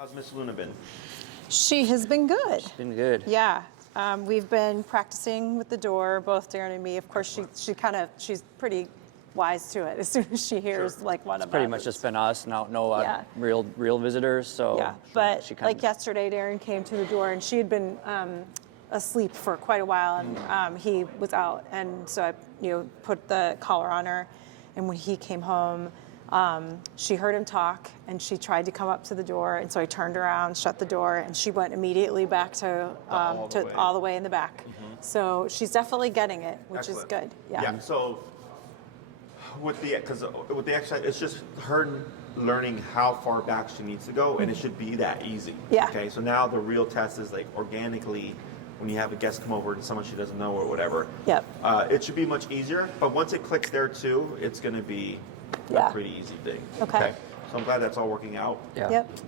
How's Miss Luna been? She has been good. Been good. Yeah. We've been practicing with the door, both Darren and me. Of course, she's pretty wise to it as soon as she hears like one of Pretty much just been us, no Yeah. real visitors. So Yeah, but she like yesterday, Darren came to the door and she had been asleep for quite a while, and he was out, and so I put the collar on her, and when he came home, she heard him talk, and she tried to come up to the door, and so I turned around, shut the door, and she went immediately back to all the way in the back. Mm-hmm. So she's definitely getting it, which is good. Yeah. So with the exercise, it's just her learning how far back she needs to go, and it should be that easy. Yeah. Okay. So now the real test is like organically, when you have a guest come over to someone she doesn't know or whatever. Yep. It should be much easier, but once it clicks there too, it's going to be a pretty easy thing. Okay. So I'm glad that's all working out. Yeah. Yep.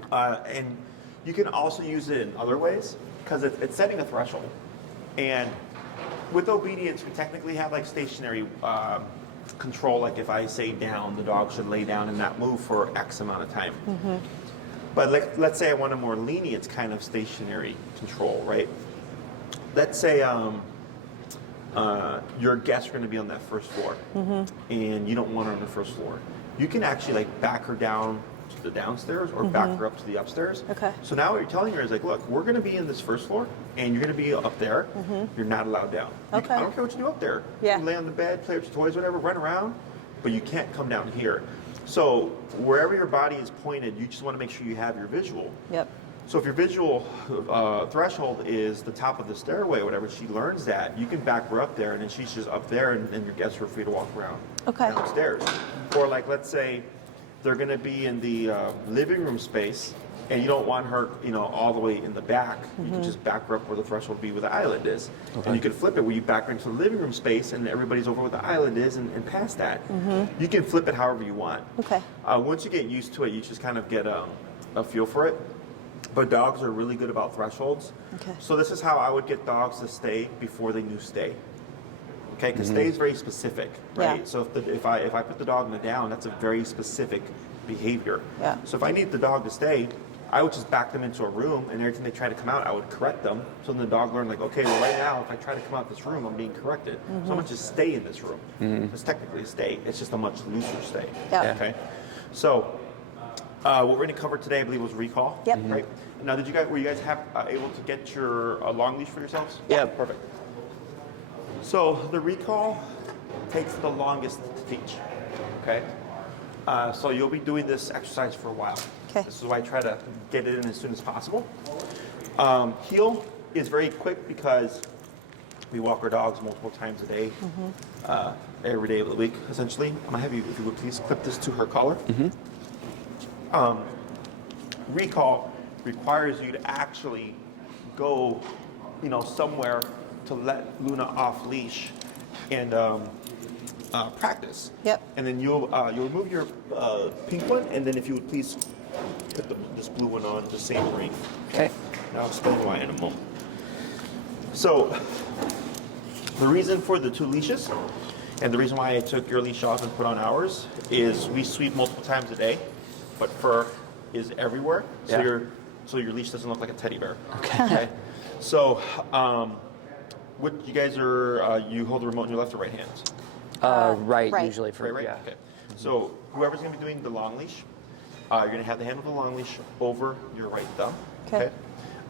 And you can also use it in other ways because it's setting a threshold. And with obedience, we technically have like stationary control. Like if I say down, the dog should lay down and not move for X amount of time. Mm-hmm. But let's say I want a more lenient kind of stationary control, right? Let's say your guests are going to be on that first floor, and you don't want her on the first floor. You can actually like back her down to the downstairs or back her up to the upstairs. Okay. So now what you're telling her is like, look, we're going to be in this first floor, and you're going to be up there. You're not allowed down. Okay. I don't care what you do up there. Yeah. You lay on the bed, play with your toys, whatever, run around, but you can't come down here. So wherever your body is pointed, you just want to make sure you have your visual. Yep. So if your visual threshold is the top of the stairway or whatever, she learns that, you can back her up there, and then she's just up there, and your guests are free to walk around downstairs. Or like, let's say they're going to be in the living room space, and you don't want her, all the way in the back. You can just back her up where the threshold would be, where the island is. Okay. And you can flip it where you back her into the living room space, and everybody's over where the island is and past that. You can flip it however you want. Okay. Once you get used to it, you just kind of get a feel for it. But dogs are really good about thresholds. Okay. So this is how I would get dogs to stay before they knew stay. Okay, because stay is very specific, right? Yeah. So if I put the dog in the down, that's a very specific behavior. Yeah. So if I need the dog to stay, I would just back them into a room, and every time they try to come out, I would correct them. So then the dog learned, like, okay, well, right now, if I try to come out this room, I'm being corrected. So I'm going to just stay in this room. It's technically a stay. It's just a much looser stay. Yeah. Okay. So what we're going to cover today, I believe, was recall. Yep. Right. Now, were you guys able to get your long leash for yourselves? Yeah. Perfect. So the recall takes the longest to teach. Okay. So you'll be doing this exercise for a while. Okay. This is why I try to get it in as soon as possible. Heel is very quick because we walk our dogs multiple times a day, every day of the week, essentially. I'm going to have you, if you would please, clip this to her collar. Recall requires you to actually go, somewhere to let Luna off leash and practice. Yep. And then you'll remove your pink one, and then if you would please put this blue one on the same ring. Okay. Now I'll explain why in a moment. So the reason for the two leashes, and the reason why I took your leash off and put on ours, is we sweep multiple times a day, but fur is everywhere. So your leash doesn't look like a teddy bear. Okay. So, what you guys are? You hold the remote in your left or right hand? Right, usually for Right. yeah. Okay. So whoever's going to be doing the long leash, you're going to have the hand of the long leash over your right thumb. Okay.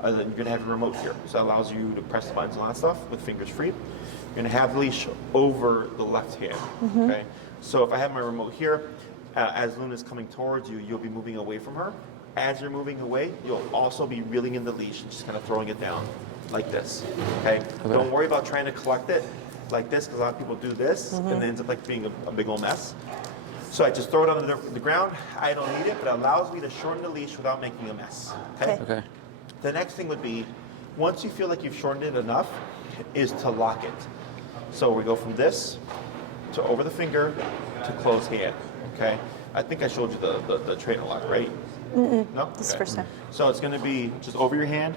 Then you're going to have your remote here, so that allows you to press the buttons and all that stuff with fingers free. You're going to have the leash over the left hand. Okay. So if I have my remote here, as Luna's coming towards you, you'll be moving away from her. As you're moving away, you'll also be reeling in the leash and just kind of throwing it down like this. Okay? Don't worry about trying to collect it like this, because a lot of people do this and it ends up like being a big old mess. So I just throw it on the ground. I don't need it, but it allows me to shorten the leash without making a mess. Okay. The next thing would be, once you feel like you've shortened it enough, is to lock it. So we go from this to over the finger to close hand. Okay? I think I showed you the trainer lock, right? No? This is the first time. So it's going to be just over your hand,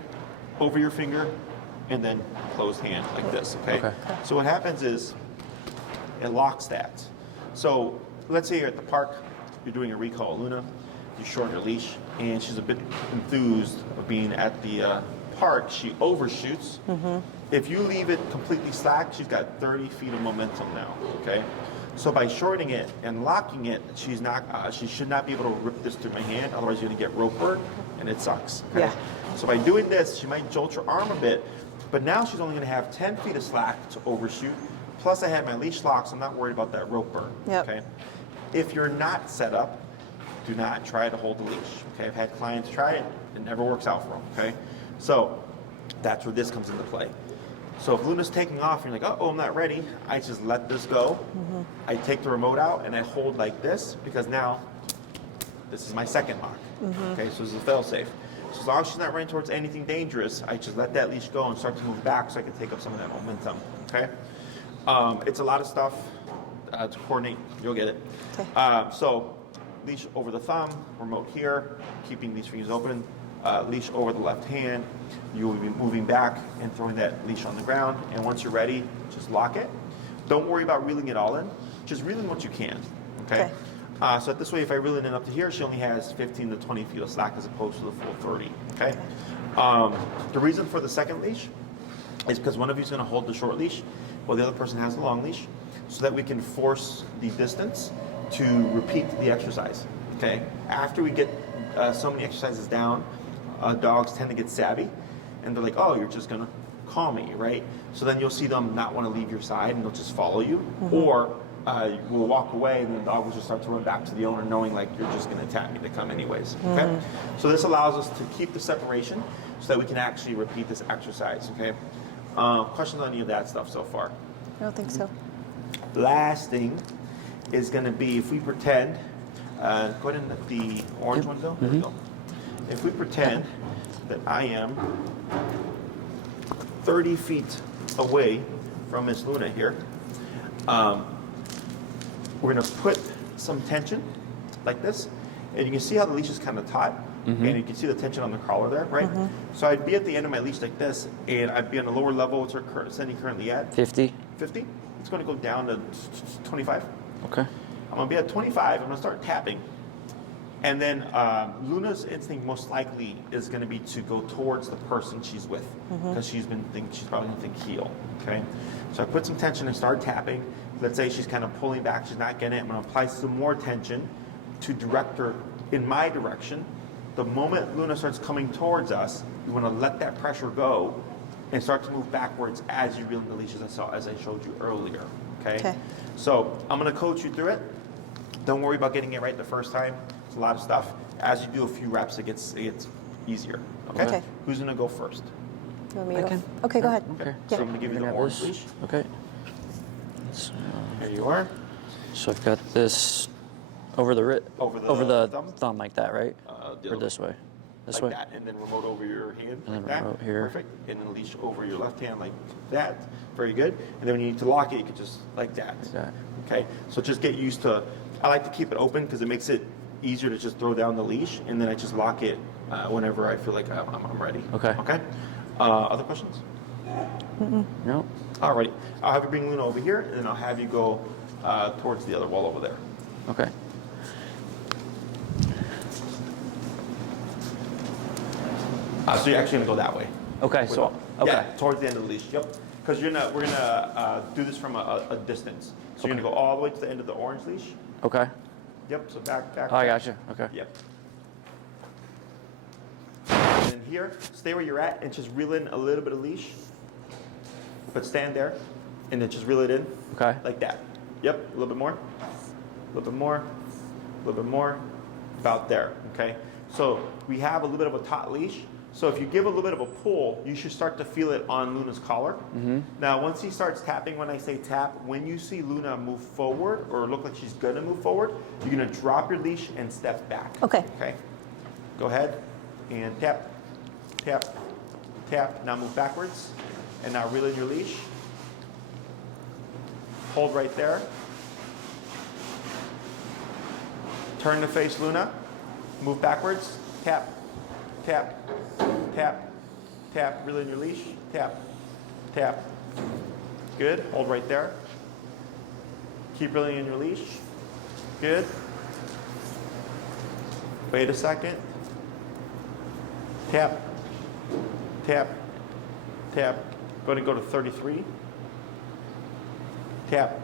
over your finger, and then closed hand like this, okay? So what happens is it locks that. So let's say you're at the park, you're doing a recall, Luna. you shorten her leash, and she's a bit enthused of being at the park, she overshoots. If you leave it completely slack, she's got 30 feet of momentum now, okay? So by shortening it and locking it, she should not be able to rip this through my hand, otherwise you're gonna get rope burn, and it sucks, okay? Yeah. So by doing this, she might jolt her arm a bit, but now she's only gonna have 10 feet of slack to overshoot, plus I have my leash lock, so I'm not worried about that rope burn, Yep. okay? If you're not set up, do not try to hold the leash, okay? I've had clients try it, it never works out for them, okay? So that's where this comes into play. So if Luna's taking off and you're like, oh, I'm not ready, I just let this go. I take the remote out and I hold like this because now this is my second lock. Okay, so this is a fail safe. So as long as she's not running towards anything dangerous, I just let that leash go and start to move back so I can take up some of that momentum. Okay, it's a lot of stuff to coordinate. You'll get it. Okay. So leash over the thumb, remote here, keeping these fingers open. Leash over the left hand. You will be moving back and throwing that leash on the ground. And once you're ready, just lock it. Don't worry about reeling it all in. Just reel in what you can. Okay. So this way, if I reel it in up to here, she only has 15 to 20 feet of slack as opposed to the full 30. Okay. The reason for the second leash is because one of you is going to hold the short leash while the other person has the long leash, so that we can force the distance to repeat the exercise. Okay. After we get so many exercises down, dogs tend to get savvy, and they're like, oh, you're just gonna call me, right? So then you'll see them not want to leave your side, and they'll just follow you, or we'll walk away, and then the dog will just start to run back to the owner, knowing like you're just gonna tap me to come anyways. Okay. So this allows us to keep the separation so that we can actually repeat this exercise. Okay. Questions on any of that stuff so far? I don't think so. Last thing is going to be if we pretend. Go ahead and let the orange one go. There we go. If we pretend that I am 30 feet away from Miss Luna here, we're going to put some tension like this, and you can see how the leash is kind of taut, and you can see the tension on the collar there, right? So I'd be at the end of my leash like this, and I'd be on a lower level. What's our setting currently at? 50. 50. It's going to go down to 25. Okay. I'm going to be at 25. I'm going to start tapping. And then Luna's instinct most likely is going to be to go towards the person she's with, because she's probably going to think heel. Okay. So I put some tension and start tapping. Let's say she's kind of pulling back. She's not getting it. I'm going to apply some more tension to direct her in my direction. The moment Luna starts coming towards us, you want to let that pressure go and start to move backwards as you reel in the leash, as I showed you earlier. Okay. So I'm going to coach you through it. Don't worry about getting it right the first time. It's a lot of stuff. As you do a few reps, it gets easier. Okay. Who's going to go first? You want me to I go? can. Okay, go ahead. Okay. Yeah. So I'm going to give you the Grab orange this. leash. Okay. So, Here you are. so I've got this over the Over the thumb like that, right? The Or other this way. This like way. that, and then remote over your hand And then like that. remote here. Perfect. And then leash over your left hand like that. Very good. And then when you need to lock it, you can just like that. Like that. Okay. So just get used to. I like to keep it open because it makes it easier to just throw down the leash, and then I just lock it whenever I feel like I'm ready. Okay. Okay. Other questions? No. Alrighty. I'll have you bring Luna over here, and then I'll have you go towards the other wall over there. Okay. So you're actually gonna go that way. Okay. So okay. Yeah, towards the end of the leash. Yep. Because we're gonna do this from a distance. So you're gonna go all the way to the end of the orange leash. Okay. Yep. So back. Oh, I got you. Okay. Yep. And then here, stay where you're at and just reel in a little bit of leash. But stand there, and then just reel it in. Okay. Like that. Yep. A little bit more. A little bit more. A little bit more. About there. Okay. So we have a little bit of a taut leash. So if you give a little bit of a pull, you should start to feel it on Luna's collar. Now, once he starts tapping, when I say tap, when you see Luna move forward or look like she's going to move forward, you're going to drop your leash and step back. Okay. Okay. Go ahead and tap, tap, tap. Now move backwards. And now reel in your leash. Hold right there. Turn to face Luna. Move backwards. Tap, tap, tap, tap. Reel in your leash. Tap, tap. Good. Hold right there. Keep reeling in your leash. Good. Wait a second. Tap, tap, tap. Going to go to 33. Tap,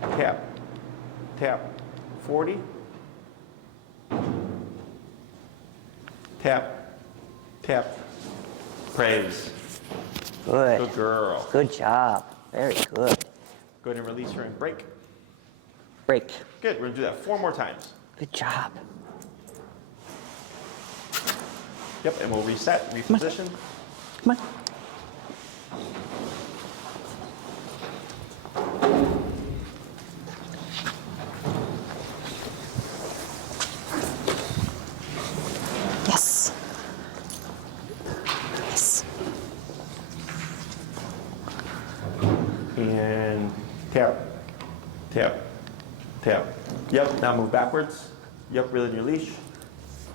tap, tap. 40. Tap, tap. Praise. Good. Good girl. Good job. Very good. Go ahead and release her and break. Break. Good. We're going to do that 4 more times. Good job. Yep, and we'll reset, reposition. Come on. Yes. Yes. And tap, tap, tap. Yep, now move backwards. Yep, reel in your leash.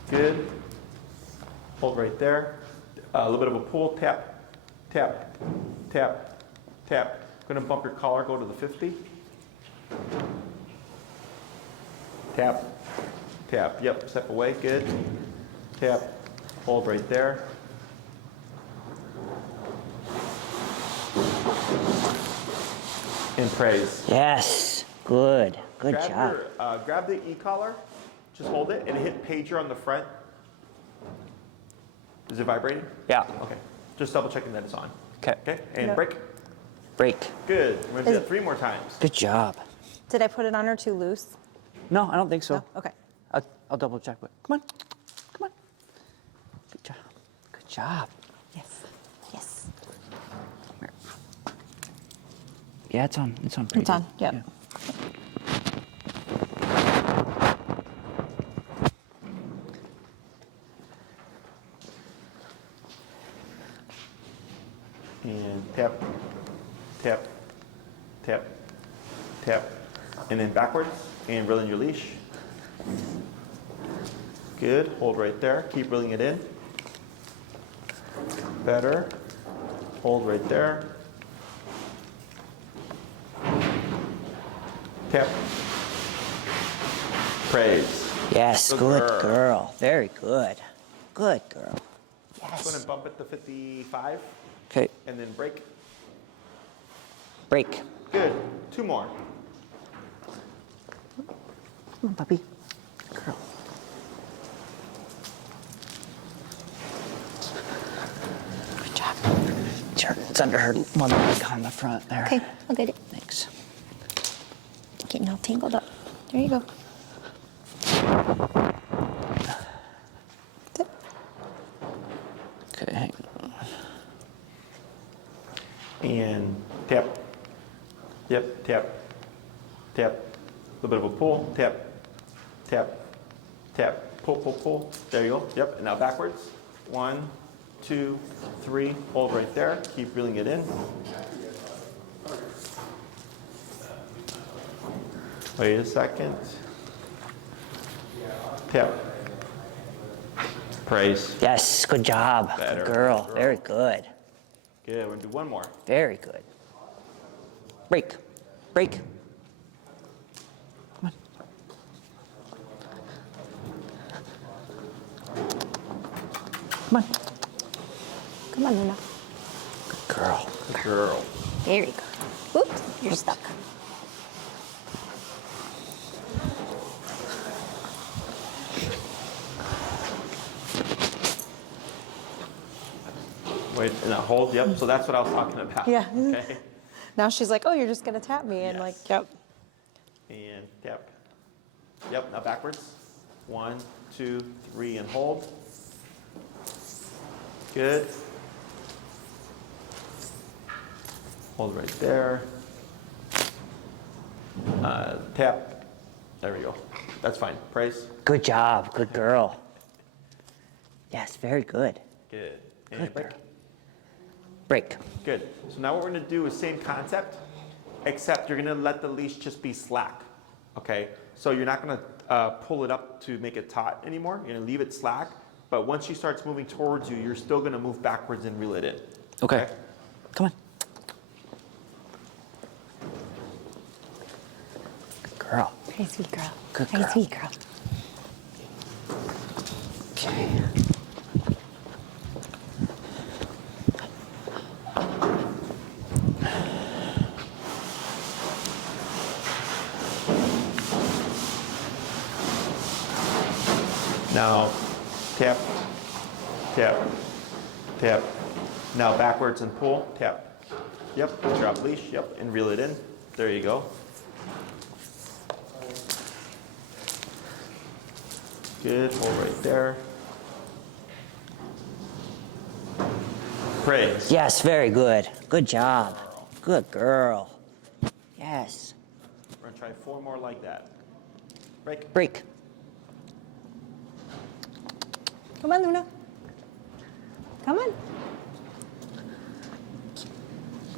Good. Hold right there. A little bit of a pull. Tap, tap, tap, tap. Going to bump your collar, go to the 50. Tap, tap. Yep, step away. Good. Tap, hold right there. And praise. Yes. Good. Good job. Grab the e-collar, just hold it, and hit pager on the front. Is it vibrating? Yeah. Okay. Just double checking that it's on. Okay. Okay, and Yep. break. Break. Good. We're going to do that 3 more times. Good job. Did I put it on her too loose? No, I don't think so. No? Okay. I'll double check, but come on. Come on. Good job. Good job. Yes. Yes. Yeah, it's on. It's on pretty It's on, good. yep. Yeah. And tap, tap, tap, tap. And then backwards, and reel in your leash. Good. Hold right there. Keep reeling it in. Better. Hold right there. Tap. Praise. Yes, Good good girl. girl. Very good. Good girl. Go Yes. and bump it to 55, Okay, and then break. break. Good. 2 more. Come on, puppy. Girl. Good job. Sure, it's under her one leg on the front there. Okay, I'll get it. Thanks. Getting all tangled up. There you go. That's it. Okay, hang on. And tap. Yep, tap. Tap. A little bit of a pull. Tap. Tap. Tap. Pull, pull, pull. There you go. Yep. And now backwards. 1, 2, 3. Hold right there. Keep reeling it in. Wait a second. Tap. Praise. Yes, good job. Better. Good girl. Good girl. Very good. Good. We're going to do 1 more. Very good. Break. Break. Come on. Come on. Come on, Luna. Good girl. Good girl. There you go. Oops, you're stuck. Wait, and now hold. Yep. So that's what I was talking about. Yeah. Okay. Now she's like, oh, you're just gonna tap me, and Yes. like, yep. And tap. Yep, now backwards. 1, 2, 3, and hold. Good. Hold right there. Tap. There we go. That's fine. Praise. Good job. Good girl. Yes, very good. Good. And Good break. girl. Break. Good. So now what we're going to do is same concept, except you're going to let the leash just be slack. Okay? So you're not going to pull it up to make it taut anymore. You're going to leave it slack. But once she starts moving towards you, you're still going to move backwards and reel it in. Okay. Come on. Good girl. Very sweet girl. Good Very girl. sweet girl. Okay. Now, tap, tap, tap. Now backwards and pull, tap. Yep, drop leash, yep, and reel it in. There you go. Good, hold right there. Praise. Yes, very good. Good job. Good girl. Yes. We're gonna try 4 more like that. Break. Break. Come on, Luna. Come on.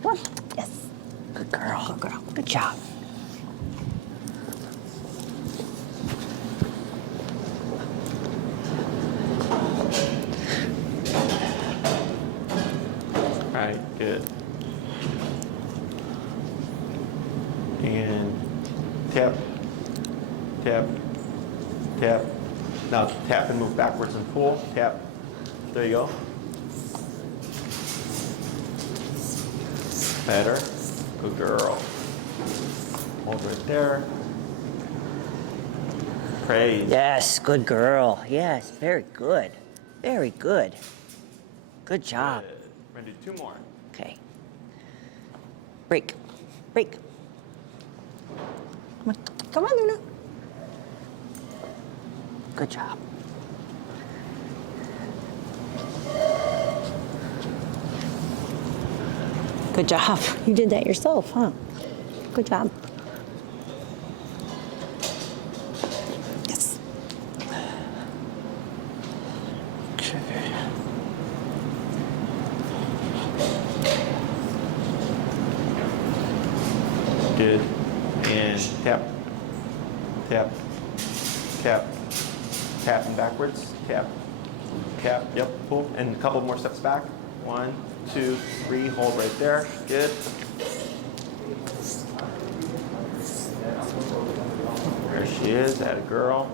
Come on. Yes. Good girl. Good girl. Good job. All right, good. And tap, tap, tap. Now tap and move backwards and pull, tap. There you go. Better. Good girl. Hold right there. Praise. Yes, good girl. Yes, very good. Very good. Good job. Good. We're gonna do 2 more. Okay. Break. Break. Come on. Come on, Luna. Good job. Good job. You did that yourself, huh? Good job. Yes. Okay. Good. And tap, tap, tap, tap and backwards, tap, tap, yep, pull, and a couple more steps back. 1, 2, 3, hold right there, good. There she is, that a girl.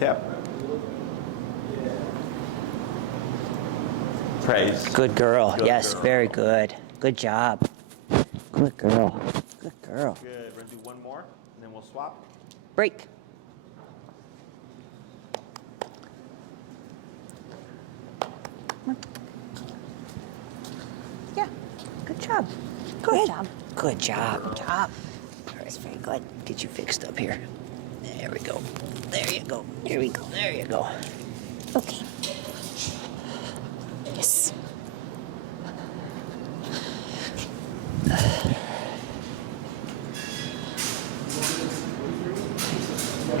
Tap. Praise. Good girl. Good Yes, girl. very good. Good job. Good girl. Good girl. Good, we're gonna do 1 more, and then we'll swap. Break. Yeah. Good job. Good job. Good job. Good job. That's very good. Get you fixed up here. There we go. There you go. Here we go. There you go. Okay. Yes.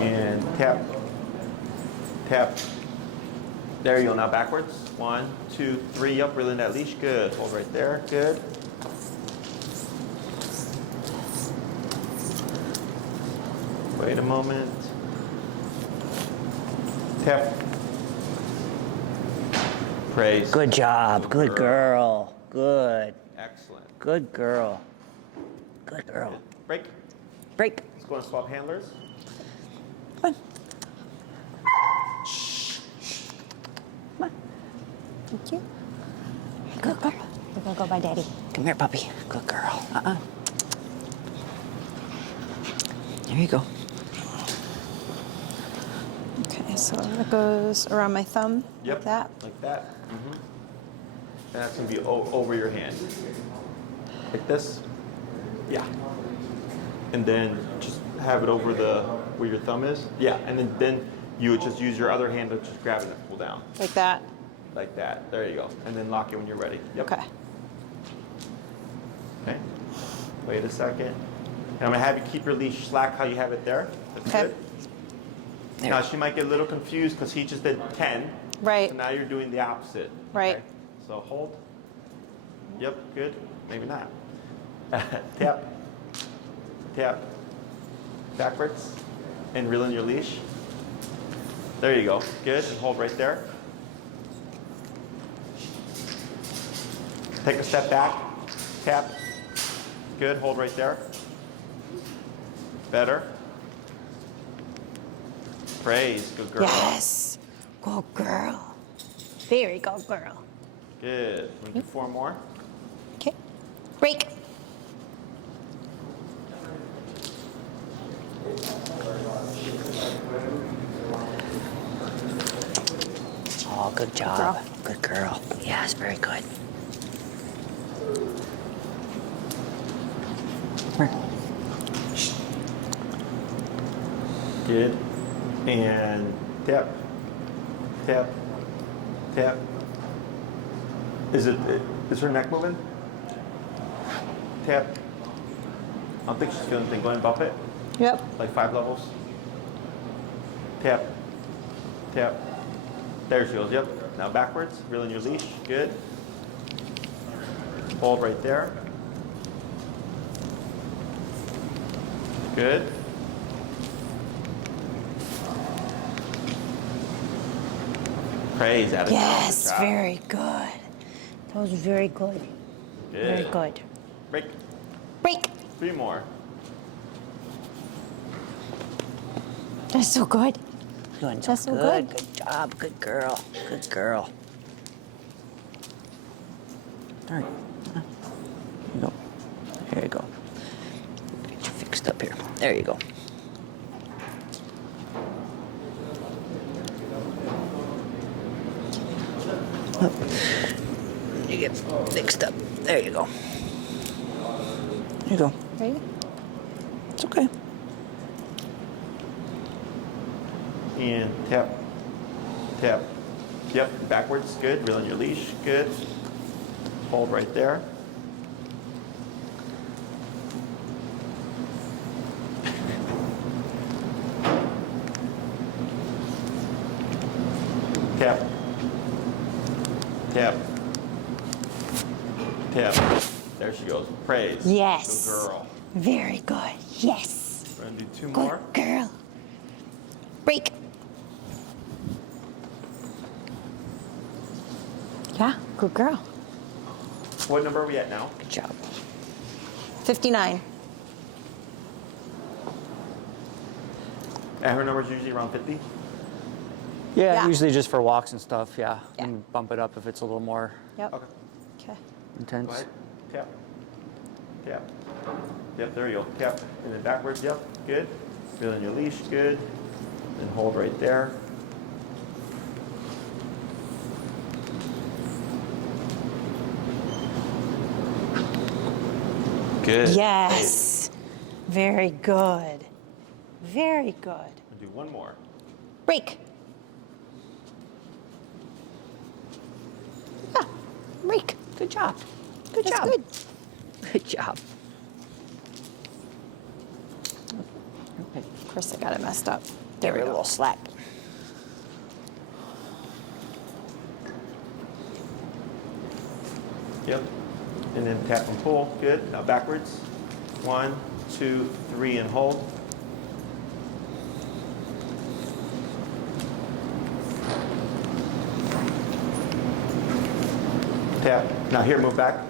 And tap, tap. There you go, now backwards. 1, 2, 3, up, reel in that leash, good. Hold right there, good. Wait a moment. Tap. Praise. Good job. Good girl. Good. Excellent. Good girl. Good girl. Break. Break. Let's go and swap handlers. Come on. Come on. Thank you. Good girl. We're gonna go by Daddy. Come here, puppy. Good girl. There you go. Okay, so it goes around my thumb, Yep. like that. Like that. And that's going to be over your hand. Like this. Yeah. And then just have it over where your thumb is. Yeah. And then you would just use your other hand to just grab it and pull down. Like that. Like that. There you go. And then lock it when you're ready. Yep. Okay. Okay. Wait a second. And I'm going to have you keep your leash slack how you have it there. That's Okay. good. There. Now she might get a little confused because he just did 10. Right. So now you're doing the opposite. Right. Okay? So hold. Yep, good. Maybe not. Tap. Tap. Backwards. And reel in your leash. There you go. Good. And hold right there. Take a step back. Tap. Good. Hold right there. Better. Praise. Good girl. Yes. Go girl. Very go girl. Good. We do 4 more. Okay. Break. Oh, good job. girl. Good girl. Yes, very good. Come here. Good. And tap. Tap. Tap. Is her neck moving? Tap. I don't think she's feeling anything. Go ahead and bump it. Yep. Like 5 levels. Tap. Tap. There she goes. Yep. Now backwards. Reel in your leash. Good. Hold right there. Good. Praise attitude. Yes, Good job. very good. That was very good. Good. Very good. Break. Break. 3 more. That's so good. Doing That's so good. good. Good job. Good girl. Good girl. All right. Here you go. Here you go. Get you fixed up here. There you go. Up. You get fixed up. There you go. There you go. Ready? It's okay. And tap. Tap. Yep. Backwards. Good. Reel in your leash. Good. Hold right there. Tap. Tap. Tap. There she goes. Praise. Yes. Good girl. Very good. Yes. We're going to do 2 Good more. girl. Break. Yeah, good girl. What number are we at now? Good job. 59. And her number's usually around 50? Yeah, Yeah. usually just for walks and stuff, yeah. Yeah. And bump it up if it's a little more Yep. Okay. Okay. intense. Go ahead. Tap. Tap. Yep, there you go. Tap. And then backwards. Yep. Good. Feel in your leash. Good. And hold right there. Good. Yes. Very good. Very good. I'll do 1 more. Break. Yeah. Break. Good job. Good That's job. good. Good job. Okay. Of course, I got it messed up. There There we a go. little slack. Yep. And then tap and pull. Good. Now backwards. 1, 2, 3, and hold. Tap. Now here, move back.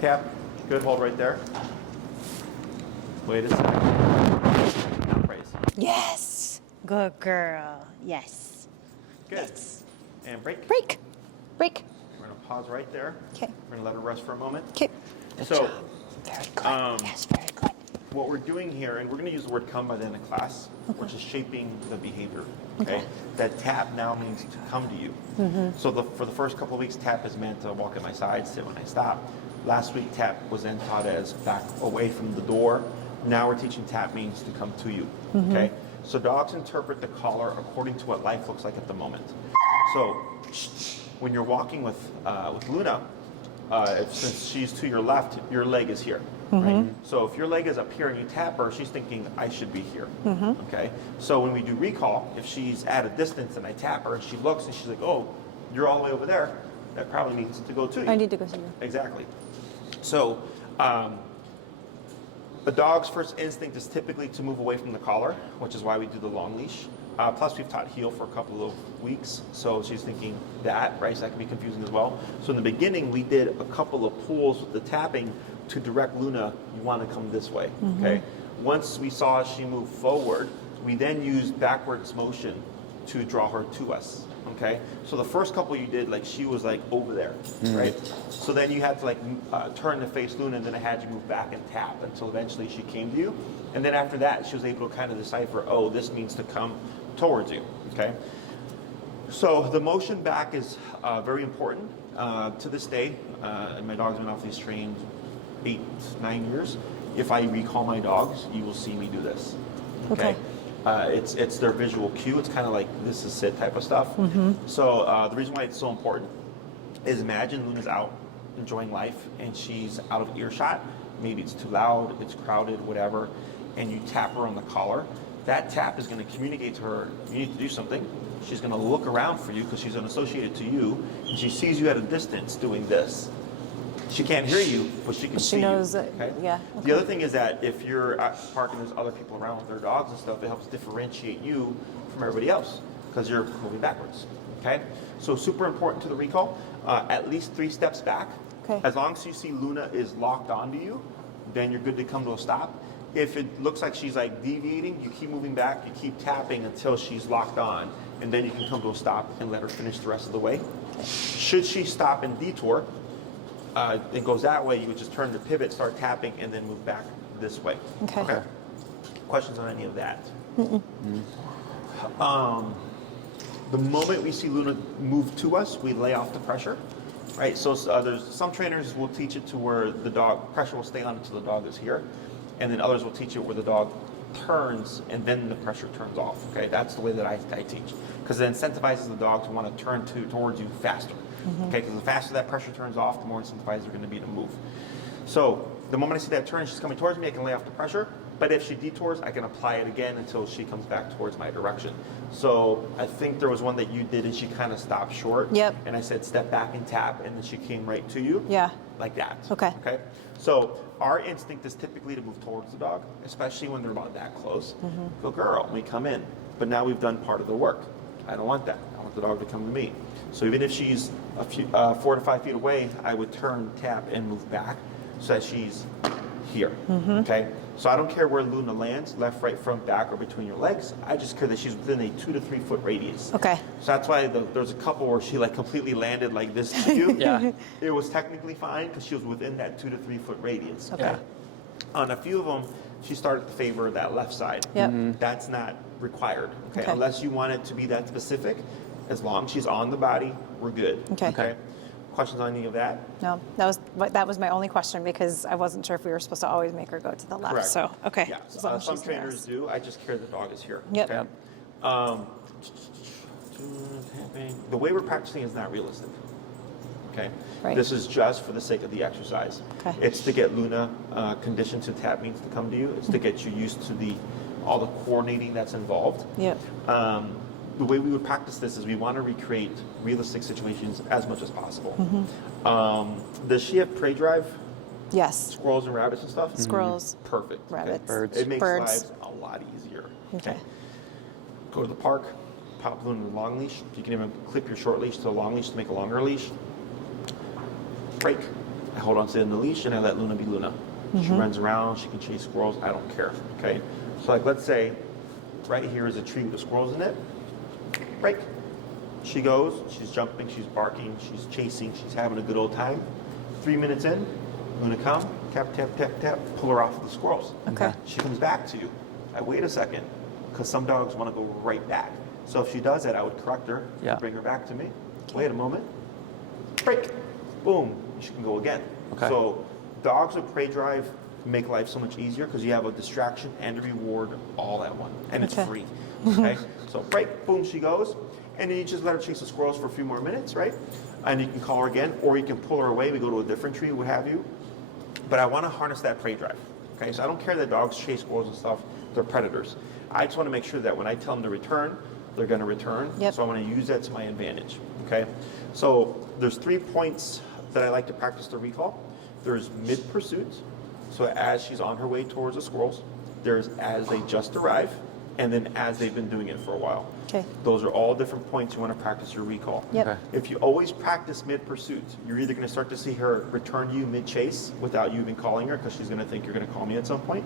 Tap. Good. Hold right there. Wait a second. Now praise. Yes. Good girl. Yes. Good. Yes. And break. Break. Break. We're going to pause right there. Okay. We're going to let her rest for a moment. Okay. Good So, job. Very good. Yes, very good. what we're doing here, and we're going to use the word come by the end of class, which is shaping the behavior. Okay. That tap now means to come to you. So for the first couple of weeks, tap is meant to walk at my side, sit when I stop. Last week, tap was then taught as back away from the door. Now we're teaching tap means to come to you. Okay. So dogs interpret the collar according to what life looks like at the moment. So when you're walking with Luna, since she's to your left, your leg is here. Right? So if your leg is up here and you tap her, she's thinking, I should be here. Okay? So when we do recall, if she's at a distance and I tap her and she looks and she's like, oh, you're all the way over there, that probably means to go to you. I need to go see you. Exactly. So a dog's first instinct is typically to move away from the collar, which is why we do the long leash. Plus, we've taught heel for a couple of weeks, so she's thinking that, right? So that can be confusing as well. So in the beginning, we did a couple of pulls with the tapping to direct Luna, you want to come this way, okay? Once we saw she move forward, We then use backwards motion to draw her to us. Okay, so the first couple you did, like she was like over there, right? So then you had to like turn to face Luna, and then I had you move back and tap until eventually she came to you. And then after that, she was able to kind of decipher, oh, this means to come towards you. Okay, so the motion back is very important to this day. And my dog's been off these trained 8-9 years. If I recall my dogs, you will see me do this. Okay. It's their visual cue. It's kind of like this is sit type of stuff. So the reason why it's so important is imagine Luna's out enjoying life and she's out of earshot. Maybe it's too loud, it's crowded, whatever, and you tap her on the collar. That tap is going to communicate to her, you need to do something. She's going to look around for you because she's unassociated to you, and she sees you at a distance doing this. She can't hear you, but she can see She knows you. it. Okay? Yeah. The other thing is that if you're at the park and there's other people around with their dogs and stuff, it helps differentiate you from everybody else because you're moving backwards. Okay? So super important to the recall. At least 3 steps back. Okay. As long as you see Luna is locked onto you, then you're good to come to a stop. If it looks like she's like deviating, you keep moving back, you keep tapping until she's locked on, and then you can come to a stop and let her finish the rest of the way. Should she stop and detour, it goes that way, you would just turn the pivot, start tapping, and then move back this way. Okay. Questions on any of that? The moment we see Luna move to us, we lay off the pressure. Right, so there's some trainers will teach it to where the dog pressure will stay on until the dog is here, and then others will teach it where the dog turns and then the pressure turns off. Okay, that's the way that I teach, because it incentivizes the dog to want to turn towards you faster. Okay, because the faster that pressure turns off, the more incentivized they're going to be to move. So the moment I see that turn, she's coming towards me, I can lay off the pressure. But if she detours, I can apply it again until she comes back towards my direction. So I think there was one that you did and she kind of stopped short. Yep. And I said, step back and tap, and then she came right to you. Yeah. Like that. Okay. Okay. So our instinct is typically to move towards the dog, especially when they're about that close. Go, girl, we come in. But now we've done part of the work. I don't want that. I want the dog to come to me. So even if she's a few, 4 to 5 feet away, I would turn, tap, and move back so that she's here. Okay. So I don't care where Luna lands, left, right, front, back, or between your legs. I just care that she's within a 2 to 3 foot radius. Okay. So that's why there's a couple where she like completely landed like this to you. Yeah. It was technically fine because she was within that 2 to 3 foot radius. Okay. On a few of them, she started to favor that left side. Yep. That's not required. Okay? Okay. Unless you want it to be that specific. As long as she's on the body, we're good. Okay. Questions on any of that? No, that was my only question because I wasn't sure if we were supposed to always make her go to the left. Correct. So okay. Yeah. As long as Some she's trainers do. I just care the dog is here. Yep. Okay? The way we're practicing is not realistic. Okay. Right. This is just for the sake of the exercise. Okay. It's to get Luna conditioned to tap means to come to you. It's to get you used to all the coordinating that's involved. Yep. The way we would practice this is we want to recreate realistic situations as much as possible. Does she have prey drive? Yes. Squirrels and rabbits and stuff? Squirrels, Perfect. Okay. rabbits, Birds. It makes birds. lives a lot easier. Okay. Go to the park, pop Luna in the long leash. You can even clip your short leash to a long leash to make a longer leash. Break. I hold on to the end of the leash and I let Luna be Luna. She runs around, she can chase squirrels, I don't care. Okay? So like let's say right here is a tree with the squirrels in it. Break. She goes, she's jumping, she's barking, she's chasing, she's having a good old time. 3 minutes in, Luna come, tap, tap, tap, tap, pull her off of the squirrels. Okay. She comes back to you. I wait a second, because some dogs want to go right back. So if she does that, I would correct her, Yeah. bring her back to me. Wait a moment. Break. Boom. She can go again. Okay. So dogs with prey drive make life so much easier because you have a distraction and a reward all at once, and it's Okay. free. Okay. So break. Boom. She goes, and then you just let her chase the squirrels for a few more minutes, right? And you can call her again, or you can pull her away. We go to a different tree, what have you. But I want to harness that prey drive. Okay. So I don't care that dogs chase squirrels and stuff. They're predators. I just want to make sure that when I tell them to return, they're going to return. Yep. So I want to use that to my advantage. Okay. So there's 3 points that I like to practice the recall. There's mid-pursuit, so as she's on her way towards the squirrels. There's as they just arrive, and then as they've been doing it for a while. Okay. Those are all different points you want to practice your recall. Yep. Okay. If you always practice mid-pursuit, you're either going to start to see her return to you mid-chase without you even calling her because she's going to think you're going to call me at some point,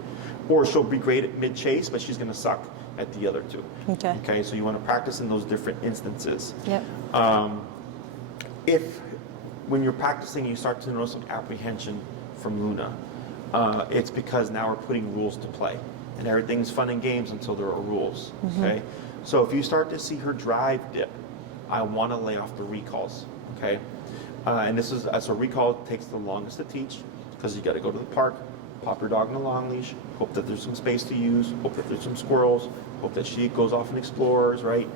or she'll be great at mid-chase, but she's going to suck at the other two. Okay. Okay, so you want to practice in those different instances. Yep. If when you're practicing you start to notice some apprehension from Luna, it's because now we're putting rules to play, and everything's fun and games until there are rules. Okay, so if you start to see her drive dip, I want to lay off the recalls. Okay, and this is so recall takes the longest to teach because you got to go to the park, pop your dog in a long leash, hope that there's some space to use, hope that there's some squirrels, hope that she goes off and explores, right?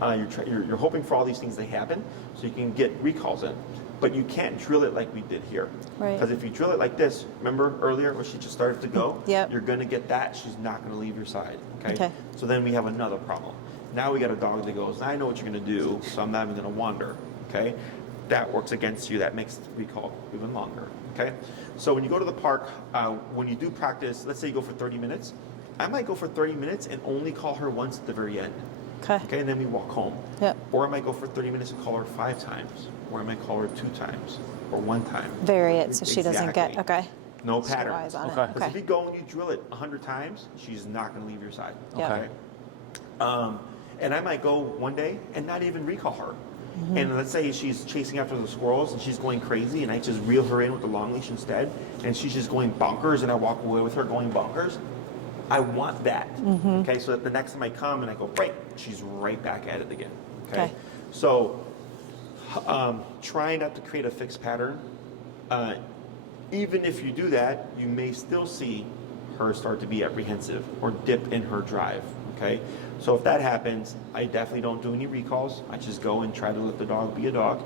You're hoping for all these things to happen so you can get recalls in. But you can't drill it like we did here. Right. Because if you drill it like this, remember earlier where she just started to go? Yep. You're going to get that. She's not going to leave your side. Okay? Okay. So then we have another problem. Now we got a dog that goes, I know what you're going to do, so I'm not even going to wander. Okay? That works against you. That makes the recall even longer. Okay? So when you go to the park, when you do practice, let's say you go for 30 minutes, I might go for 30 minutes and only call her once at the very end. Okay. Okay, and then we walk home. Yep. Or I might go for 30 minutes and call her 5 times. Or I might call her 2 times. Or 1 time. Vary it so she doesn't get, Exactly. okay. No Just get pattern. wise on it. Okay. Because if you go and you drill it 100 times, she's not going to leave your side. Yeah. Okay. And I might go one day and not even recall her. And let's say she's chasing after the squirrels and she's going crazy, and I just reel her in with the long leash instead, and she's just going bonkers, and I walk away with her going bonkers. I want that. Okay, so that the next time I come and I go break, she's right back at it again. Okay. So try not to create a fixed pattern. Even if you do that, you may still see her start to be apprehensive or dip in her drive. Okay, so if that happens, I definitely don't do any recalls. I just go and try to let the dog be a dog.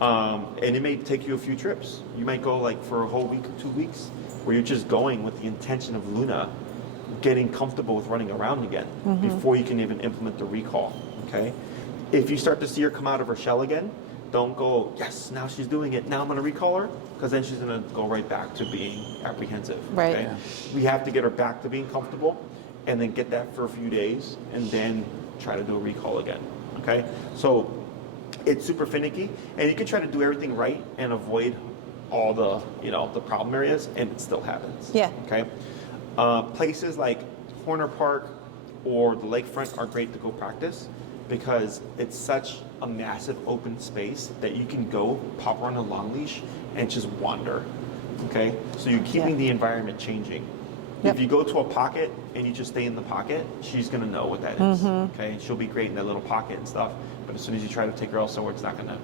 And it may take you a few trips. You might go like for a whole week or 2 weeks where you're just going with the intention of Luna getting comfortable with running around again before you can even implement the recall. Okay, if you start to see her come out of her shell again, don't go, yes, now she's doing it, now I'm going to recall her, because then she's going to go right back to being apprehensive. Right. Okay? We have to get her back to being comfortable and then get that for a few days and then try to do a recall again. Okay, so it's super finicky, and you can try to do everything right and avoid all the the problem areas, and it still happens. Yeah. Okay. Places like Horner Park or the lakefront are great to go practice because it's such a massive open space that you can go pop her on a long leash and just wander. Okay, so you're keeping the environment changing. Yep. If you go to a pocket and you just stay in the pocket, she's gonna know what that is. Okay, she'll be great in that little pocket and stuff. But as soon as you try to take her else somewhere, it's not gonna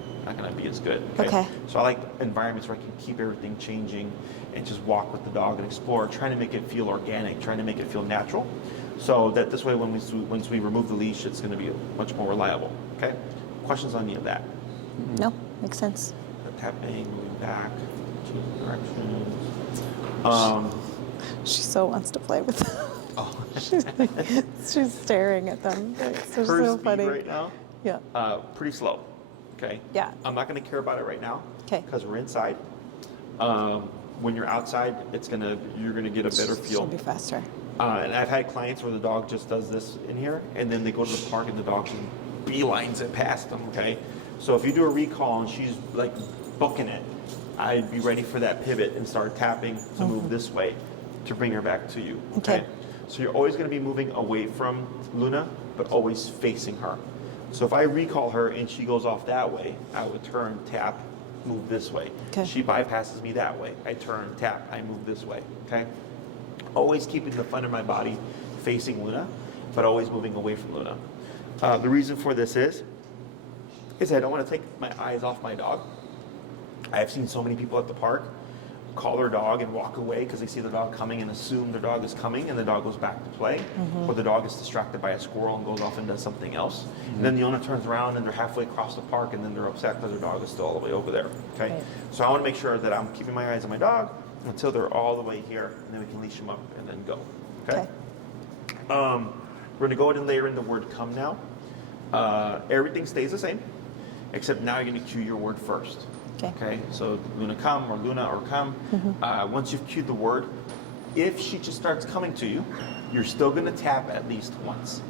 be as good. Okay. So I like environments where I can keep everything changing and just walk with the dog and explore, trying to make it feel organic, trying to make it feel natural, so that this way once we remove the leash, it's gonna be much more reliable. Okay. Questions on any of that? No, makes sense. Tapping, moving back, changing directions. She so wants to play with them. she's staring at them. It's just Her so speed funny. right now, Yeah. pretty slow. Okay. Yeah. I'm not going to care about it right now. 'Kay. Because we're inside. When you're outside, you're gonna get a better She'll feel. be faster. And I've had clients where the dog just does this in here, and then they go to the park and the dog just beelines it past them. Okay. So if you do a recall and she's like booking it, I'd be ready for that pivot and start tapping to move this way to bring her back to you. Okay. So you're always going to be moving away from Luna, but always facing her. So if I recall her and she goes off that way, I would turn, tap, move this way. Okay. She bypasses me that way. I turn, tap, I move this way. Okay. Always keeping the front of my body facing Luna, but always moving away from Luna. The reason for this is I don't want to take my eyes off my dog. I have seen so many people at the park call their dog and walk away because they see the dog coming and assume their dog is coming, and the dog goes back to play, or the dog is distracted by a squirrel and goes off and does something else. And then the owner turns around and they're halfway across the park, and then they're upset because their dog is still all the way over there. Okay, Right. so I want to make sure that I'm keeping my eyes on my dog until they're all the way here, and then we can leash them up and then go. Okay. We're going to go ahead and layer in the word come now. Everything stays the same, except now you're going to cue your word first. Okay. So Luna come or Luna or come. Once you've cued the word, if she just starts coming to you, you're still going to tap at least once.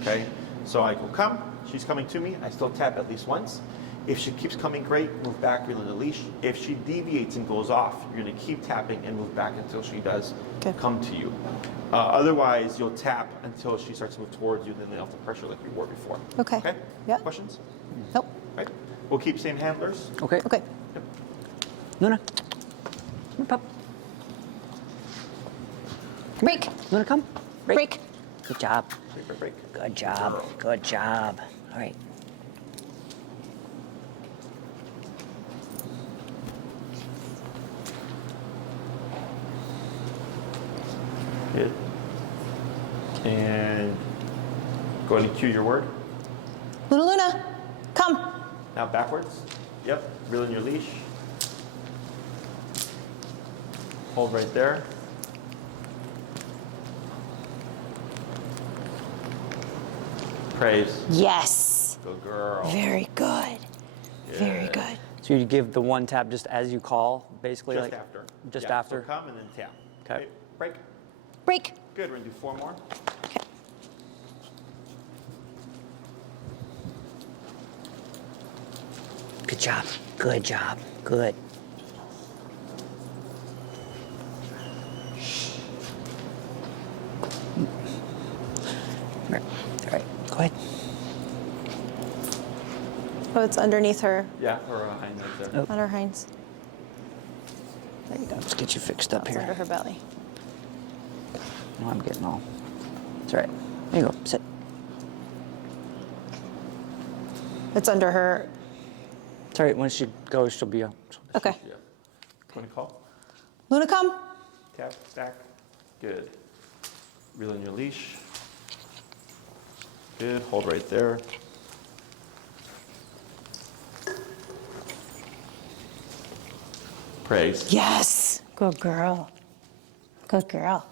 Okay? So I go, come. She's coming to me. I still tap at least once. If she keeps coming, great, move back, reel in the leash. If she deviates and goes off, you're going to keep tapping and move back until she does come to you. Otherwise, you'll tap until she starts to move towards you, then off the pressure like we were before. Okay. Okay? Yeah. Questions? Nope. Right. We'll keep same handlers. Okay. Okay. Yep. Luna. Come here, pup. Break. Luna, come. Break. Good job. Break, break, break. Good job. Good job. All right. Good. And go ahead and cue your word. Luna, Luna, come. Now backwards. Yep. Reel in your leash. Hold right there. Praise. Yes. Good girl. Very good. Very good. So you give the one tap just as you call, basically, Just like after. Just Yeah, after. So come and then tap. Okay. Break. Break. Good. We're gonna do 4 more. Okay. Good job. Good job. Good. All right. Go ahead. Oh, it's underneath her, Yeah. Or hind right there. on her hinds. There you go. Let's get you fixed up It's under here. her belly. No, I'm getting all. It's all right. There you go. Sit. It's under her. It's all right. When she goes, she'll be. Okay. Yeah. Want to call? Luna, come. Tap. Stack. Good. Reel in your leash. Good. Hold right there. Praise. Yes. Good girl. Good girl.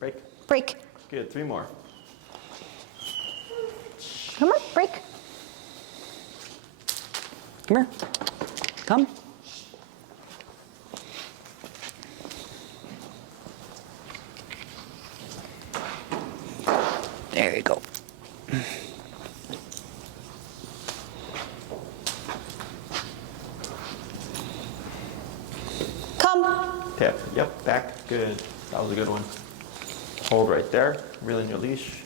Break. Break. Good. 3 more. Come on, break. Come here. Come. There you go. Come. Tap. Yep. Back. Good. That was a good one. Hold right there. Reel in your leash.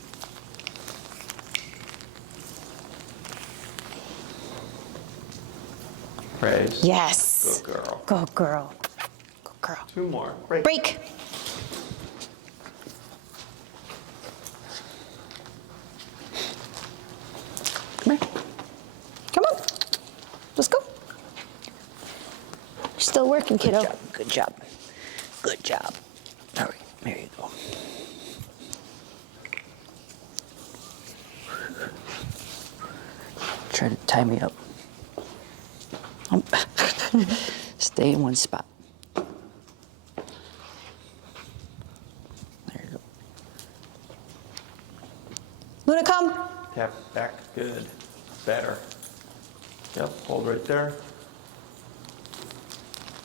Praise. Yes. Good girl. Good girl. Good girl. 2 more. Break. Break. Come here. Come on. Let's go. You're still working, Good kiddo. job. Good job. Good job. All right. There you go. Try to tie me up. Stay in one spot. There you go. Luna, come. Tap. Back. Good. Better. Yep. Hold right there.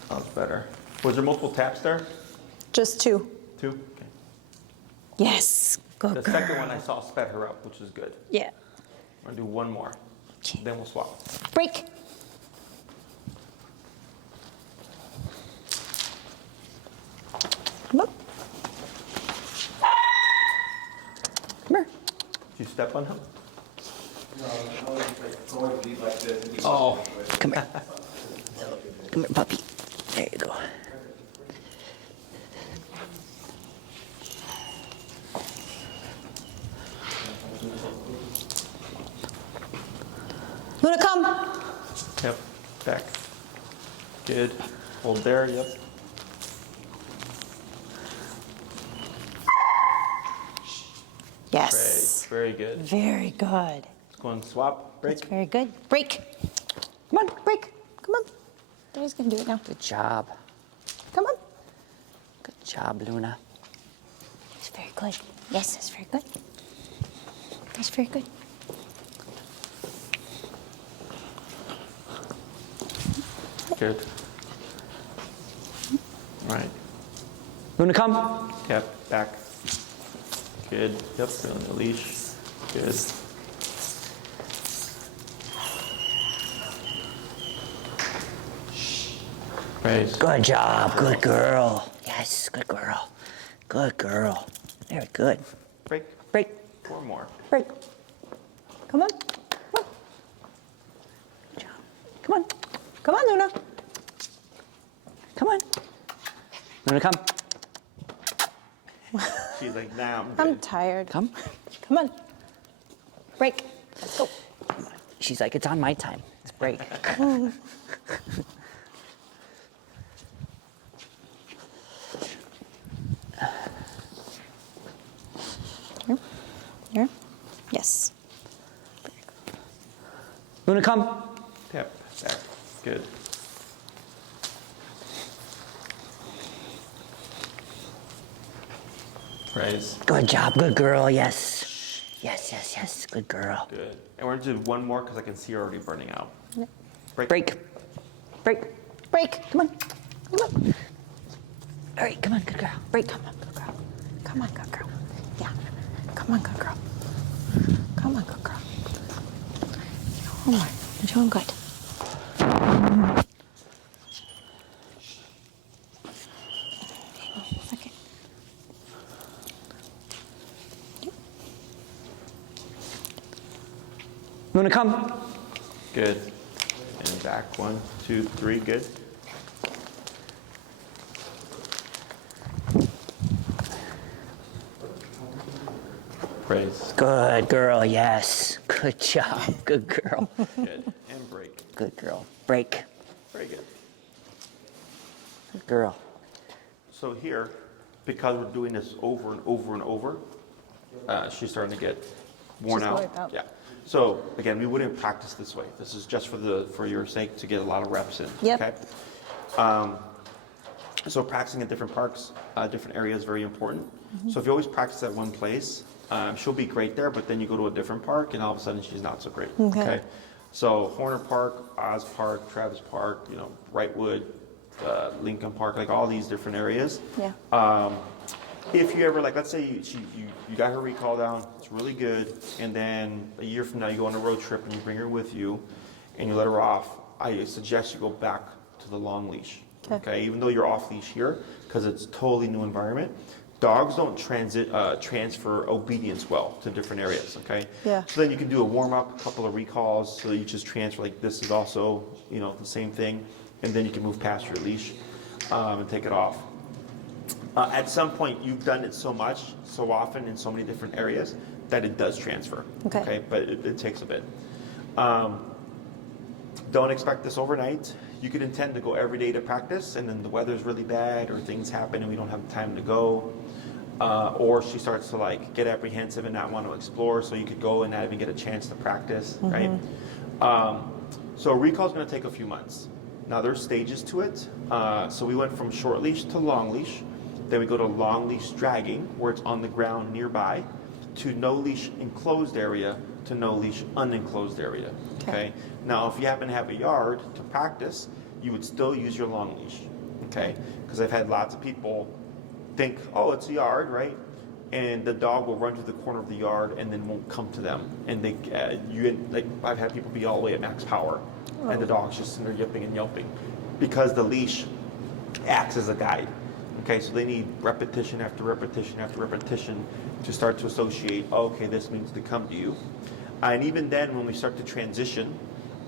That was better. Was there multiple taps there? Just 2. 2? Okay. Yes. Good The girl. second one I saw sped her up, which is good. Yeah. I'm gonna do 1 more. Then we'll swap. Break. Come on. Come here. Did you step on him? Oh. Come here. Come here, puppy. There you go. Luna, come. Yep. Back. Good. Hold there. Yep. Yes. Great. Very good. Very good. Let's go and swap. Break. That's very good. Break. Come on, break. Come on. Daddy's gonna do it now. Good job. Come on. Good job, Luna. It's very good. Yes, it's very good. That's very good. Good. All right. Luna, come. Tap. Back. Good. Yep, feeling the leash. Good. Praise. Good job. Good girl. Yes, good girl. Good girl. Very good. Break. Break. 4 more. Break. Come on. Come on. Good job. Come on. Come on, Luna. Come on. Luna, come. She's like, nah, I'm I'm good. tired. Come. Come on. Break. Let's go. She's like, it's on my time. It's break. Here. Yes. Luna, come. Tap. Back. Good. Praise. Good job. Good girl. Yes. Yes, yes, yes. Good girl. Good. And we're going to do one more because I can see her already burning out. Break. Break. Break. Break. Come on. Come on. All right, come on, good girl. Break. Come on, good girl. Come on, good girl. Yeah. Come on, good girl. Come on, good girl. Come on. You're doing good. Second. Luna, come. Good. And back. 1, 2, 3. Good. Praise. Good girl, yes. Good job. Good girl. Good. And break. Good girl. Break. Very good. Good girl. So here, because we're doing this over and over and over, she's starting to get worn She's out. wiped out. Yeah. So again, we wouldn't practice this way. This is just for your sake to get a lot of reps in. Yep. Okay. So practicing at different parks, different areas is very important. So if you always practice at one place, she'll be great there, but then you go to a different park and all of a sudden she's not so great. Okay. So Horner Park, Oz Park, Travis Park, Wrightwood, Lincoln Park, like all these different areas. Yeah. If you ever, like, let's say you got her recall down, it's really good, and then a year from now you go on a road trip and you bring her with you and you let her off, I suggest you go back to the long leash. Okay. Even though you're off leash here, because it's totally new environment, dogs don't transfer obedience well to different areas. Okay. Yeah. So then you can do a warm up, a couple of recalls, so that you just transfer. Like this is also, the same thing, and then you can move past your leash and take it off. At some point, you've done it so much, so often, in so many different areas that it does transfer. Okay. But it takes a bit. Don't expect this overnight. You could intend to go every day to practice, and then the weather's really bad, or things happen and we don't have time to go, or she starts to get apprehensive and not want to explore. So you could go and not even get a chance to practice, right? So recall is going to take a few months. Now there's stages to it. So we went from short leash to long leash. Then we go to long leash dragging, where it's on the ground nearby, to no leash enclosed area, to no leash unenclosed area. Okay. Now, if you happen to have a yard to practice, you would still use your long leash. Okay. Because I've had lots of people think, oh, it's a yard, right? And the dog will run to the corner of the yard and then won't come to them. And I've had people be all the way at max power, and the dog's just sitting there yipping and yelping, because the leash acts as a guide. Okay, so they need repetition after repetition after repetition to start to associate, okay, this means to come to you. And even then, when we start to transition,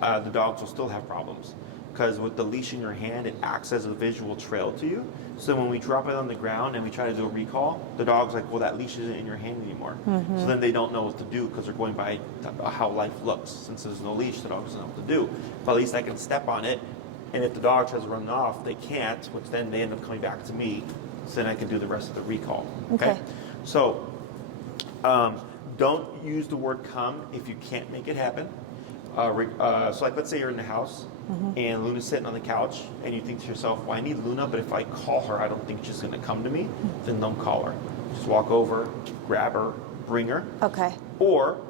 the dogs will still have problems, because with the leash in your hand, it acts as a visual trail to you. So when we drop it on the ground and we try to do a recall, the dog's like, well, that leash isn't in your hand anymore. So then they don't know what to do, because they're going by how life looks. Since there's no leash, the dog doesn't know what to do. But at least I can step on it. And if the dog tries to run off, they can't, which then they end up coming back to me, so then I can do the rest of the recall. Okay? So don't use the word come if you can't make it happen. So let's say you're in the house and Luna's sitting on the couch, and you think to yourself, well, I need Luna, but if I call her, I don't think she's going to come to me. Then don't call her. Just walk over, grab her, bring her. Okay. Or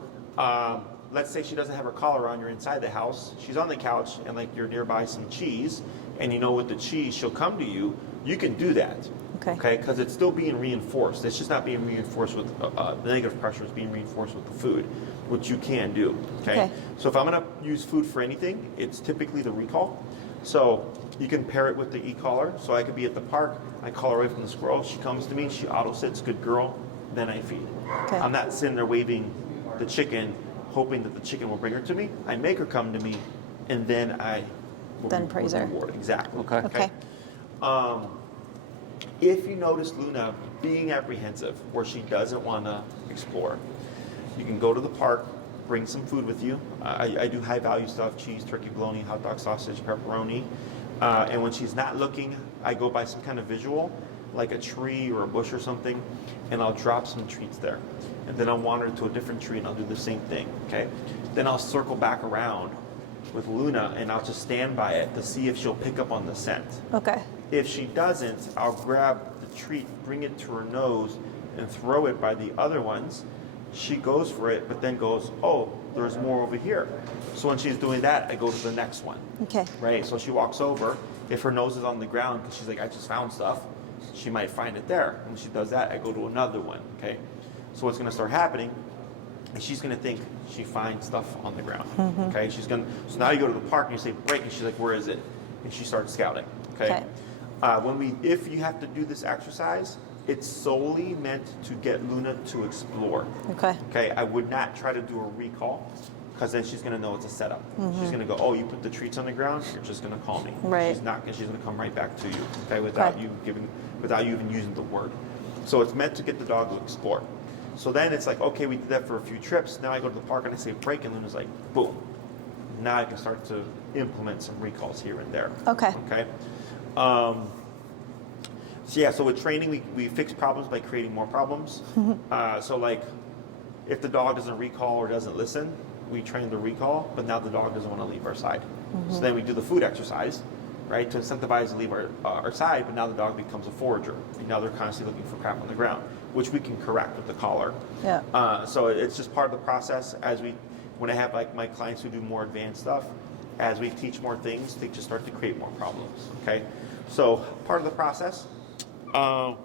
let's say she doesn't have her collar on, you're inside the house, she's on the couch, and you're nearby some cheese, and with the cheese she'll come to you, you can do that. Okay. Because it's still being reinforced. It's just not being reinforced with the negative pressure. It's being reinforced with the food, which you can do. Okay. So if I'm going to use food for anything, it's typically the recall. So you can pair it with the e-collar. So I could be at the park. I call her away from the squirrel. She comes to me. She auto sits. Good girl. Then I feed. Okay. I'm not sitting there waving the chicken, hoping that the chicken will bring her to me. I make her come to me, and then I will praise her. reward. Exactly. Okay. If you notice Luna being apprehensive, where she doesn't want to explore, you can go to the park, bring some food with you. I do high value stuff: cheese, turkey, bologna, hot dog, sausage, pepperoni. And when she's not looking, I go by some kind of visual, like a tree or a bush or something, and I'll drop some treats there. And then I'll wander to a different tree and I'll do the same thing, okay? Then I'll circle back around with Luna and I'll just stand by it to see if she'll pick up on the scent. Okay. If she doesn't, I'll grab the treat, bring it to her nose, and throw it by the other ones. She goes for it, but then goes, oh, there's more over here. So when she's doing that, I go to the next one. Okay. Right? So she walks over. If her nose is on the ground, because she's like, I just found stuff, she might find it there. When she does that, I go to another one. Okay? So what's going to start happening is she's going to think she finds stuff on the ground. Okay? So now you go to the park and you say, break, and she's like, where is it? And she starts scouting. Okay? If you have to do this exercise, it's solely meant to get Luna to explore. Okay. Okay, I would not try to do a recall, because then she's going to know it's a setup. She's going to go, oh, you put the treats on the ground, you're just going to call me. Right. She's not. She's going to come right back to you. Okay, without you even using the word. So it's meant to get the dog to explore. So then it's like, okay, we did that for a few trips. Now I go to the park and I say break, and Luna's like, boom. Now I can start to implement some recalls here and there. Okay. Okay. So with training, we fix problems by creating more problems. So like, if the dog doesn't recall or doesn't listen, we train the recall, but now the dog doesn't want to leave our side. So then we do the food exercise, right, to incentivize to leave our side, but now the dog becomes a forager. And now they're constantly looking for crap on the ground, which we can correct with the collar. Yeah. So it's just part of the process. When I have like my clients who do more advanced stuff, as we teach more things, they just start to create more problems. Okay, so part of the process.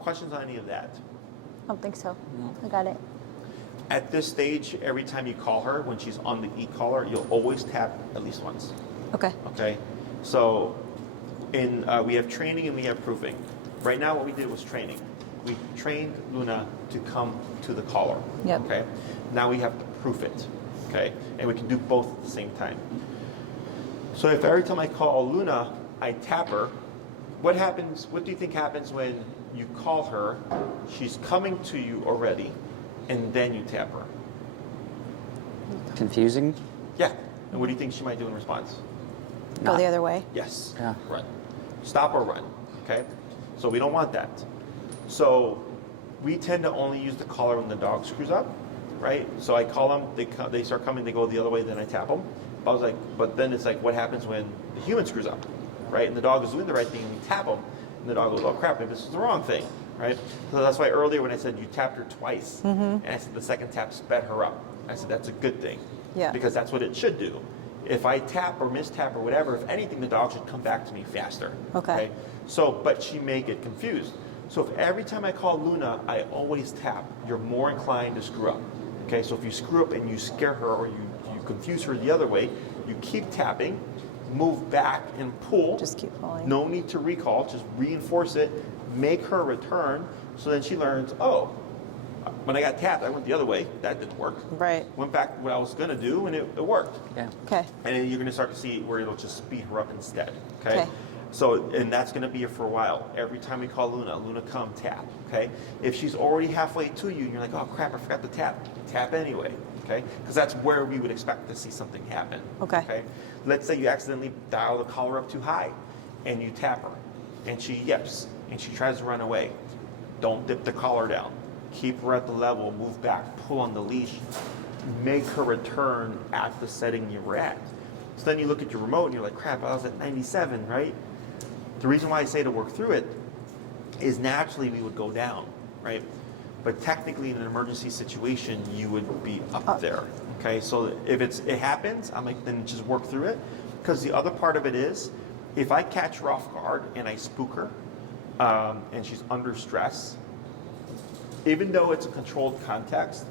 Questions on any of that? I don't think so. I got it. At this stage, every time you call her, when she's on the e-collar, you'll always tap at least once. Okay. Okay? So we have training and we have proofing. Right now what we did was training. We trained Luna to come to the collar. Yep. Okay? Now we have to proof it. Okay? And we can do both at the same time. So if every time I call Luna, I tap her, what do you think happens when you call her, she's coming to you already, and then you tap her? Confusing? Yeah. And what do you think she might do in response? Go the other way. Yes. Yeah. Run. Stop or run. Okay? So we don't want that. So we tend to only use the collar when the dog screws up, right? So I call them, they start coming, they go the other way, then I tap them. But then it's like, what happens when the human screws up, right? And the dog is doing the right thing, and we tap them, and the dog goes, oh crap, maybe this is the wrong thing, right? So that's why earlier when I said you tapped her twice, and I said the second tap sped her up, I said that's a good thing, because that's what it should do. If I tap or mistap or whatever, if anything, the dog should come back to me faster. Okay. So, but she may get confused. So if every time I call Luna, I always tap, you're more inclined to screw up. Okay, so if you screw up and you scare her or you confuse her the other way, you keep tapping, move back and pull. Just keep pulling. No need to recall, just reinforce it, make her return, so then she learns, oh, when I got tapped, I went the other way. That didn't work. Right. Went back to what I was going to do, and it worked. Yeah. Okay. And then you're going to start to see where it'll just speed her up instead. Okay. Okay. So, and that's going to be it for a while. Every time we call Luna, Luna come, tap. Okay. If she's already halfway to you, and you're like, oh crap, I forgot to tap. Tap anyway. Okay. Because that's where we would expect to see something happen. Okay. Okay. Let's say you accidentally dial the collar up too high, and you tap her, and she yips, and she tries to run away. Don't dip the collar down. Keep her at the level, move back, pull on the leash, make her return at the setting you were at. So then you look at your remote and you're like, crap, I was at 97, right? The reason why I say to work through it is naturally we would go down, right? But technically in an emergency situation, you would be up there, okay? So if it happens, I'm like, then just work through it. Because the other part of it is, if I catch her off guard and I spook her, and she's under stress, even though it's a controlled context,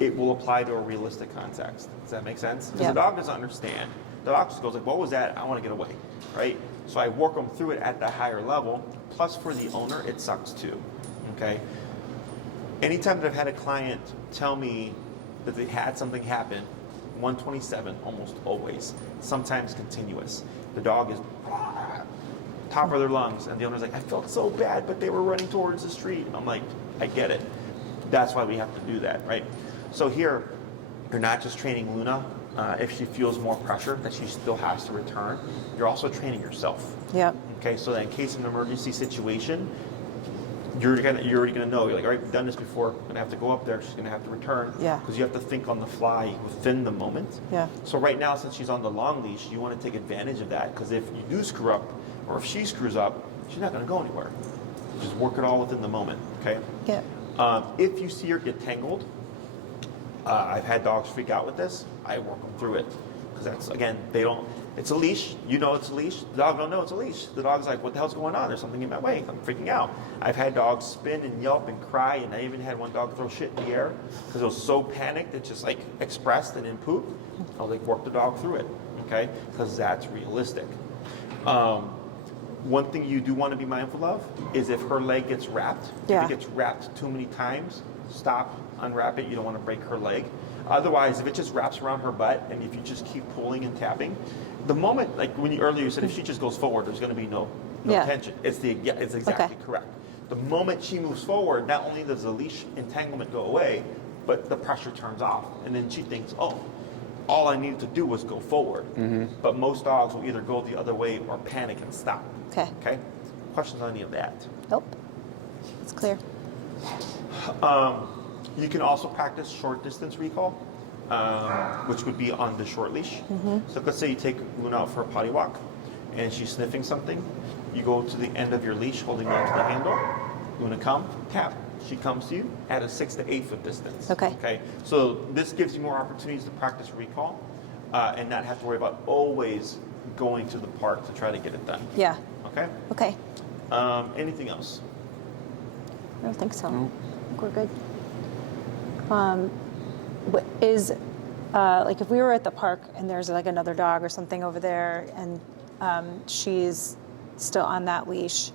it will apply to a realistic context. Does that make sense? Because Yeah. the dog doesn't understand. The dog just goes like, what was that? I want to get away, right? So I work them through it at the higher level. Plus for the owner, it sucks too, okay? Anytime that I've had a client tell me that they had something happen, 127 almost always, sometimes continuous. The dog is top of their lungs, and the owner's like, I felt so bad, but they were running towards the street. I'm like, I get it. That's why we have to do that, right? So here, you're not just training Luna if she feels more pressure that she still has to return. You're also training yourself. Yep. Okay, so that in case of an emergency situation, you're already gonna know. You're like, all right, we've done this before. I'm gonna have to go up there. She's gonna have to return. Yeah. Because you have to think on the fly within the moment. Yeah. So right now, since she's on the long leash, you want to take advantage of that. Because if you do screw up, or if she screws up, she's not gonna go anywhere. Just work it all within the moment. Okay. Yeah. If you see her get tangled, I've had dogs freak out with this. I work them through it. Because that's, again, they don't, it's a leash. You know it's a leash. The dog don't know it's a leash. The dog's like, what the hell's going on? There's something in my way. I'm freaking out. I've had dogs spin and yelp and cry, and I even had one dog throw shit in the air because it was so panicked it just like expressed and then pooped. I was like, work the dog through it, okay? Because that's realistic. One thing you do want to be mindful of is if her leg gets wrapped. Yeah. If it gets wrapped too many times, stop, unwrap it. You don't want to break her leg. Otherwise, if it just wraps around her butt and if you just keep pulling and tapping, the moment, like when you earlier said, if she just goes forward, there's going to be no Yeah. tension. It's exactly correct. The moment she moves forward, not only does the leash entanglement go away, but the pressure turns off. And then she thinks, oh, all I needed to do was go forward. But most dogs will either go the other way or panic and stop. Okay. Okay? Questions on any of that? Nope. It's clear. You can also practice short distance recall, which would be on the short leash. So let's say you take Luna out for a potty walk and she's sniffing something. You go to the end of your leash holding on to the handle. Luna come, tap. She comes to you at a 6 to 8 foot distance. Okay. Okay. So this gives you more opportunities to practice recall and not have to worry about always going to the park to try to get it done. Yeah. Okay. Okay. Anything else? I don't think so. I think we're good. Like if we were at the park and there's like another dog or something over there and she's still on that leash,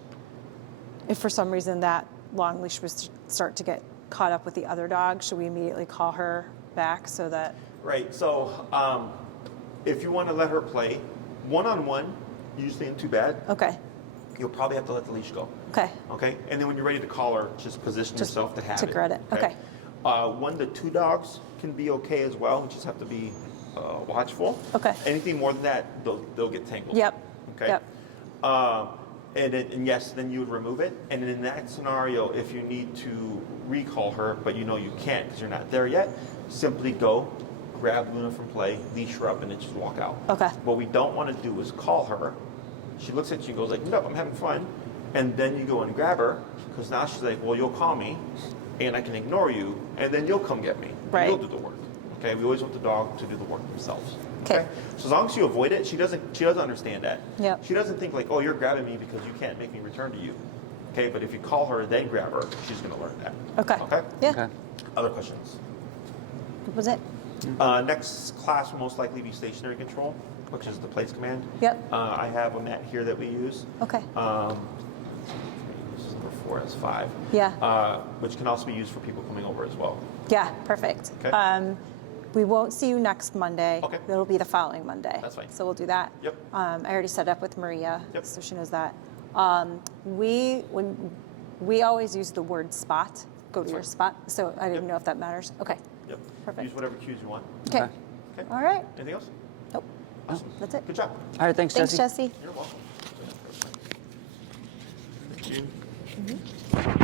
if for some reason that long leash was to start to get caught up with the other dog, should we immediately call her back so that? Right. So if you want to let her play one-on-one, usually ain't too bad. Okay. You'll probably have to let the leash go. Okay. Okay. And then when you're ready to call her, just position yourself to have to it. grab it. Okay. 1 to 2 dogs can be okay as well. You just have to be watchful. Okay. Anything more than that, they'll get tangled. Yep. Okay. Yep. And yes, then you would remove it. And in that scenario, if you need to recall her, but you know you can't because you're not there yet, simply go, grab Luna from play, leash her up, and then just walk out. Okay. What we don't want to do is call her. She looks at you and goes like, nope, I'm having fun. And then you go and grab her because now she's like, well, you'll call me and I can ignore you and then you'll come get me. Right. You'll do the work. Okay. We always want the dog to do the work themselves. Okay. So as long as you avoid it, she doesn't understand that. Yep. She doesn't think like, oh, you're grabbing me because you can't make me return to you. Okay. But if you call her, then grab her, she's going to learn that. Okay. Okay. Yeah. Okay. Other questions? That was it. Next class will most likely be stationary control, which is the place command. Yep. I have a mat here that we use. Okay. This is number 4, that's 5. Yeah. Which can also be used for people coming over as well. Yeah, perfect. Okay. We won't see you next Monday. Okay. It'll be the following Monday. That's fine. So we'll do that. Yep. I already set up with Maria, Yep. so she knows that. We always use the word spot. Go to your spot. So I didn't Yep. know if that matters. Okay. Yep. Perfect. Use whatever cues you want. Okay. Okay. All right. Anything else? Nope. Awesome. That's it. Good job. All right, thanks, Thanks, Jesse. Jesse. You're welcome. Thank you.